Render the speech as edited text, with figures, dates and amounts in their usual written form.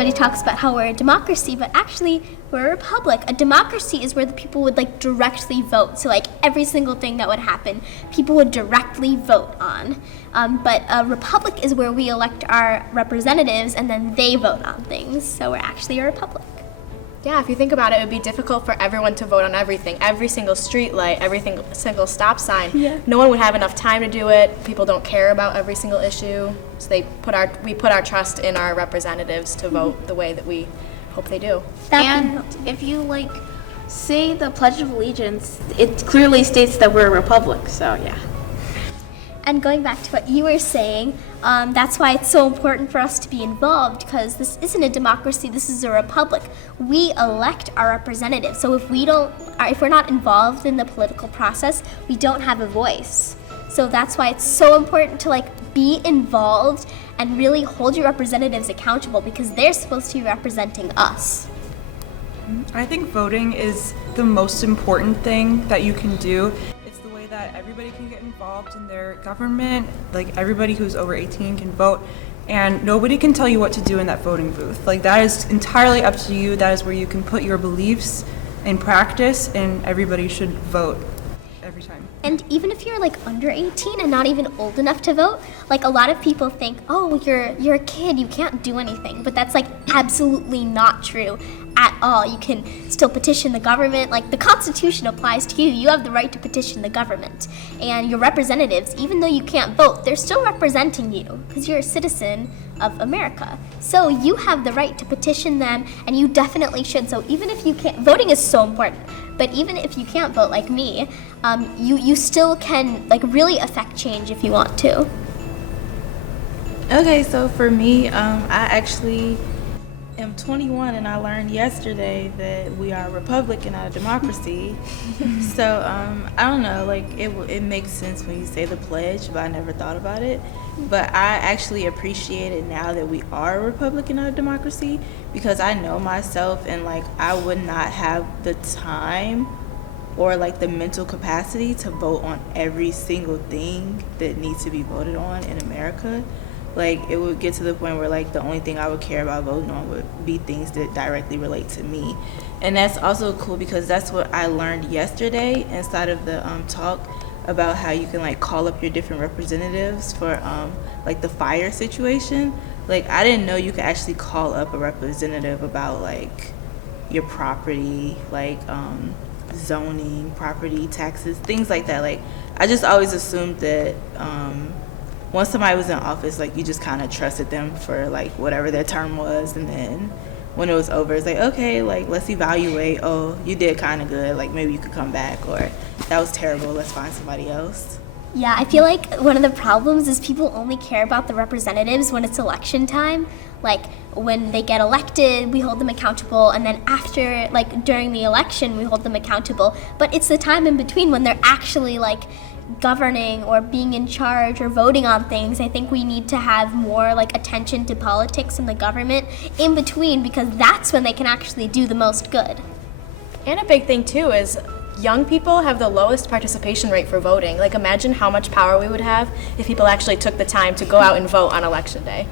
everybody talks about how we're a democracy, but actually we're a republic. A democracy is where the people would like directly vote. So like every single thing that would happen, people would directly vote on. But a republic is where we elect our representatives and then they vote on things. So we're actually a republic. Yeah, if you think about it, it would be difficult for everyone to vote on everything. Every single street light, every single stop sign. Yeah. No one would have enough time to do it. People don't care about every single issue. So we put our trust in our representatives to vote the way that we hope they do. And if you like say the Pledge of Allegiance, it clearly states that we're a republic, so yeah. And going back to what you were saying, that's why it's so important for us to be involved, because this isn't a democracy, this is a republic. We elect our representatives, so if we're not involved in the political process, we don't have a voice. So that's why it's so important to like be involved and really hold your representatives accountable, because they're supposed to be representing us. I think voting is the most important thing that you can do. That everybody can get involved in their government, like everybody who's over 18 can vote, and nobody can tell you what to do in that voting booth. Like that is entirely up to you. That is where you can put your beliefs in practice, and everybody should vote every time. And even if you're like under 18 and not even old enough to vote, like a lot of people think, oh, you're a kid, you can't do anything. But that's like absolutely not true at all. You can still petition the government. Like the Constitution applies to you. You have the right to petition the government. And your representatives, even though you can't vote, they're still representing you because you're a citizen of America. So you have the right to petition them, and you definitely should. So even if you can't, voting is so important. But even if you can't vote like me, you still can like really affect change if you want to. Okay, so for me, I actually am 21, and I learned yesterday that we are a republic and not a democracy. So I don't know, like it makes sense when you say the pledge, but I never thought about it. But I actually appreciate it now that we are a republic and not a democracy, because I know myself, and like I would not have the time or like the mental capacity to vote on every single thing that needs to be voted on in America. Like it would get to the point where like the only thing I would care about voting on would be things that directly relate to me. And that's also cool because that's what I learned yesterday inside of the talk about how you can like call up your different representatives for like the fire situation. Like I didn't know you could actually call up a representative about like your property, like zoning, property taxes, things like that. Like I just always assumed that once somebody was in office, like you just kind of trusted them for like whatever their term was, and then when it was over, it's like, okay, like let's evaluate. Oh, you did kind of good, like maybe you could come back, or that was terrible, let's find somebody else. Yeah, I feel like one of the problems is people only care about the representatives when it's election time. Like when they get elected, we hold them accountable, and then after, like during the election, we hold them accountable. But it's the time in between when they're actually like governing or being in charge or voting on things. I think we need to have more like attention to politics and the government in between, because that's when they can actually do the most good. And a big thing too is young people have the lowest participation rate for voting. Like imagine how much power we would have if people actually took the time to go out and vote on election day.